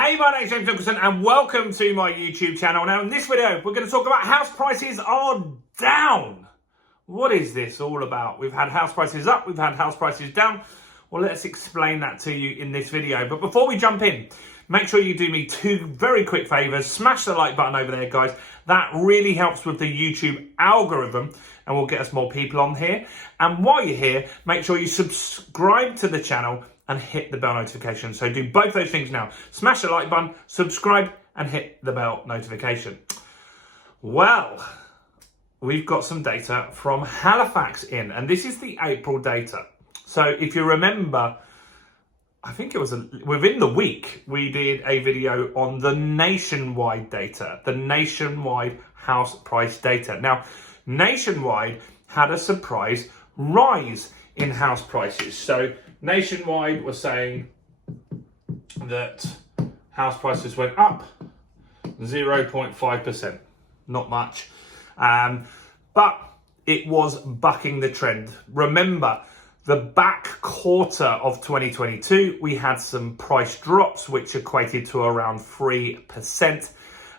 Hey, my name's James Nicholson and welcome to my YouTube channel. Now in this video, we're going to talk about house prices are down. What is this all about? We've had house prices up, we've had house prices down. Well, let's explain that to you in this video. But before we jump in, make sure you do me two very quick favors. Smash the like button over there, guys. That really helps with the YouTube algorithm and will get us more people on here. And while you're here, make sure you subscribe to the channel and hit the bell notification. So do both those things now. Smash the like button, subscribe, and hit the bell notification. Well, we've got some data from Halifax in, and this is the April data. So if you remember, I think it was within the week, we did a video on the nationwide data, the nationwide house price data. Now, nationwide had a surprise rise in house prices. So nationwide was saying that house prices went up 0.5%, not much, but it was bucking the trend. Remember, the back quarter of 2022, we had some price drops, which equated to around 3%.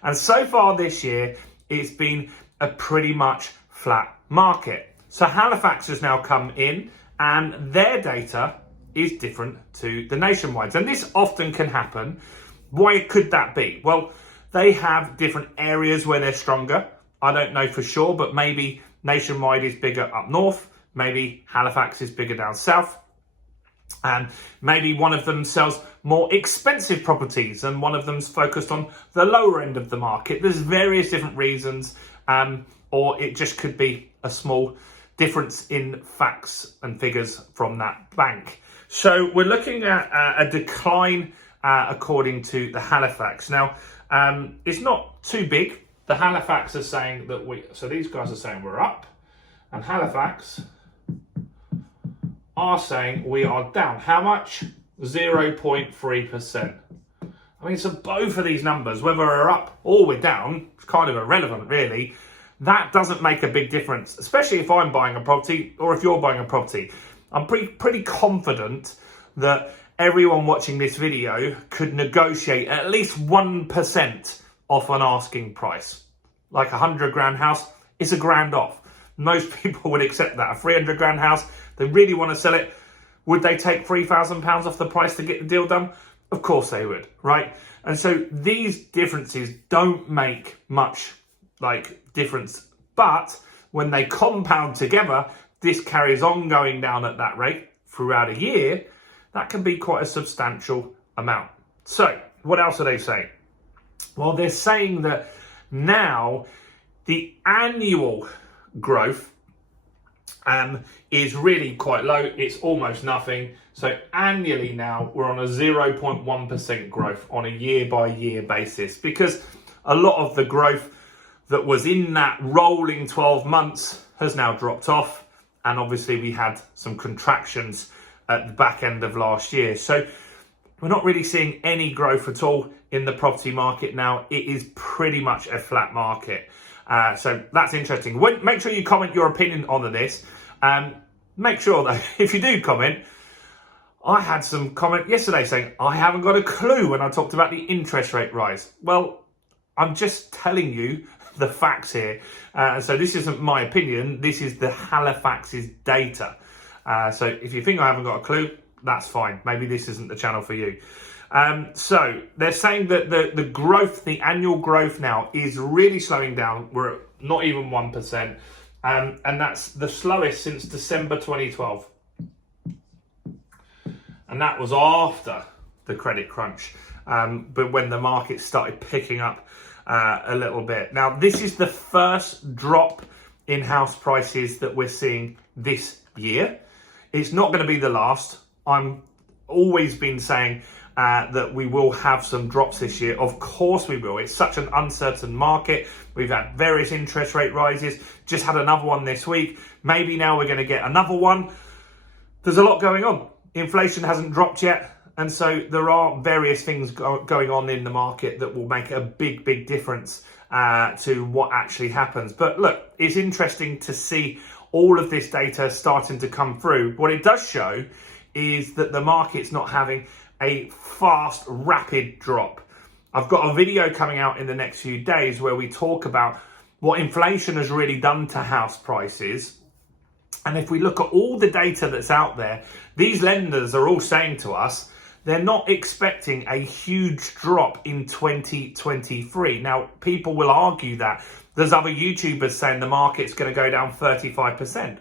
And so far this year, it's been a pretty much flat market. So Halifax has now come in and their data is different to the nationwide. And this often can happen. Why could that be? Well, they have different areas where they're stronger. I don't know for sure, but maybe nationwide is bigger up north. Maybe Halifax is bigger down south. And maybe one of them sells more expensive properties and one of them's focused on the lower end of the market. There's various different reasons, or it just could be a small difference in facts and figures from that bank. So we're looking at a decline according to the Halifax. Now, it's not too big. The Halifax are saying that so these guys are saying we're up, and Halifax are saying we are down. How much? 0.3%. I mean, so both of these numbers, whether we're up or we're down, it's kind of irrelevant, really. That doesn't make a big difference, especially if I'm buying a property or if you're buying a property. I'm pretty confident that everyone watching this video could negotiate at least 1% off an asking price. Like a 100 grand house, it's £1,000 off. Most people would accept that. A 300 grand house, they really want to sell it. Would they take £3,000 off the price to get the deal done? Of course they would, right? And so these differences don't make much difference, but when they compound together, this carries on going down at that rate throughout a year. That can be quite a substantial amount. So what else are they saying? Well, they're saying that now the annual growth is really quite low. It's almost nothing. So annually now we're on a 0.1% growth on a year by year basis, because a lot of the growth that was in that rolling 12 months has now dropped off. And obviously we had some contractions at the back end of last year. So we're not really seeing any growth at all in the property market now. It is pretty much a flat market. So that's interesting. Make sure you comment your opinion on this. Make sure though, if you do comment, I had some comment yesterday saying, I haven't got a clue when I talked about the interest rate rise. Well, I'm just telling you the facts here. So this isn't my opinion. This is the Halifax's data. So if you think I haven't got a clue, that's fine. Maybe this isn't the channel for you. So they're saying that the growth, the annual growth now is really slowing down. We're at not even 1%. And that's the slowest since December 2012. And that was after the credit crunch. But when the market started picking up a little bit. Now, this is the first drop in house prices that we're seeing this year. It's not going to be the last. I'm always been saying that we will have some drops this year. Of course we will. It's such an uncertain market. We've had various interest rate rises. Just had another one this week. Maybe now we're going to get another one. There's a lot going on. Inflation hasn't dropped yet. And so there are various things going on in the market that will make a big difference to what actually happens. But look, it's interesting to see all of this data starting to come through. What it does show is that the market's not having a fast, rapid drop. I've got a video coming out in the next few days where we talk about what inflation has really done to house prices. And if we look at all the data that's out there, these lenders are all saying to us, they're not expecting a huge drop in 2023. Now, people will argue that. There's other YouTubers saying the market's going to go down 35%.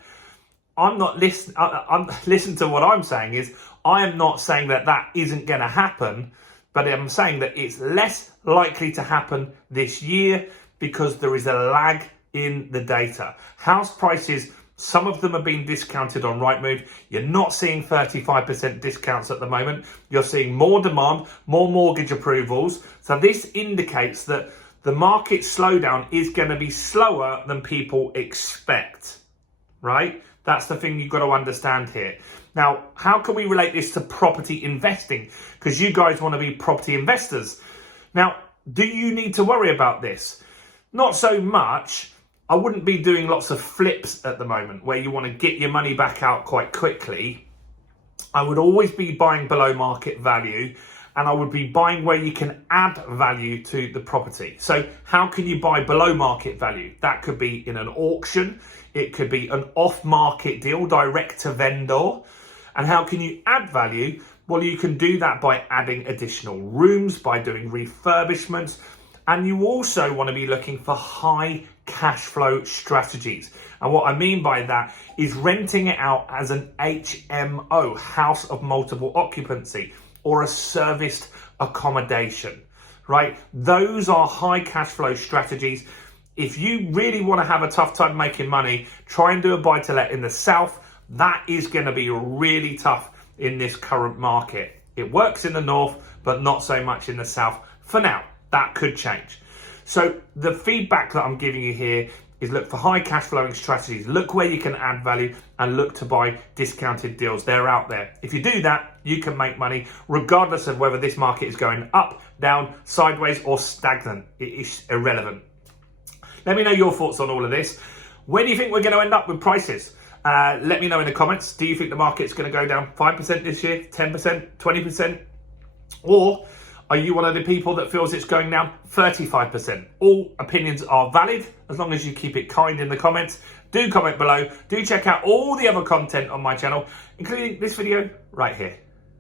Listen to what I'm saying is, I am not saying that that isn't going to happen, but I'm saying that it's less likely to happen this year because there is a lag in the data. House prices, some of them are being discounted on Rightmove. You're not seeing 35% discounts at the moment. You're seeing more demand, more mortgage approvals. So this indicates that the market slowdown is going to be slower than people expect, right? That's the thing you've got to understand here. Now, how can we relate this to property investing? Because you guys want to be property investors. Now, do you need to worry about this? Not so much. I wouldn't be doing lots of flips at the moment where you want to get your money back out quite quickly. I would always be buying below market value, and I would be buying where you can add value to the property. So how can you buy below market value? That could be in an auction. It could be an off-market deal, direct to vendor. And how can you add value? Well, you can do that by adding additional rooms, by doing refurbishments. And you also want to be looking for high cash flow strategies. And what I mean by that is renting it out as an HMO, house of multiple occupancy, or a serviced accommodation, right? Those are high cash flow strategies. If you really want to have a tough time making money, try and do a buy to let in the south. That is going to be really tough in this current market. It works in the north, but not so much in the south for now. That could change. So the feedback that I'm giving you here is look for high cash flowing strategies. Look where you can add value and look to buy discounted deals. They're out there. If you do that, you can make money regardless of whether this market is going up, down, sideways or stagnant. It is irrelevant. Let me know your thoughts on all of this. Where do you think we're going to end up with prices? Let me know in the comments. Do you think the market's going to go down 5% this year, 10%, 20%? Or are you one of the people that feels it's going down 35%? All opinions are valid as long as you keep it kind in the comments. Do comment below. Do check out all the other content on my channel, including this video right here.